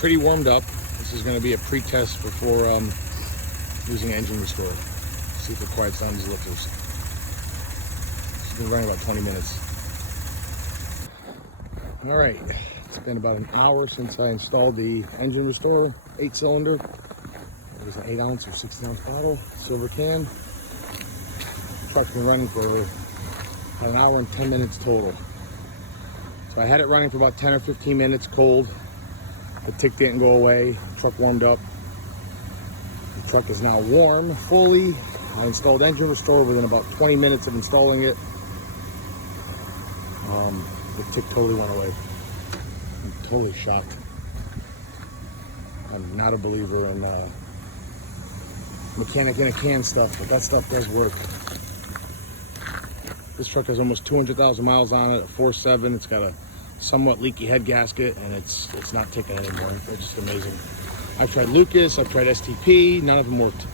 pretty warmed up. This is going to be a pre-test before using engine restore. See if it quiets down these lifters. It's been running about 20 minutes. All right, it's been about an hour since I installed the engine restorer, 8-cylinder. It was an 8-ounce or 16-ounce bottle, silver can. Truck's been running for about an hour and 10 minutes total. So I had it running for about 10 or 15 minutes cold. The tick didn't go away. The truck warmed up. The truck is now warm fully. I installed engine restore within about 20 minutes of installing it. The tick totally went away. I'm totally shocked. I'm not a believer in mechanic in a can stuff, but that stuff does work. This truck has almost 200,000 miles on it, a 4.7. It's got a somewhat leaky head gasket, and it's not ticking anymore. It's just amazing. I've tried Lucas, I've tried STP, none of them worked.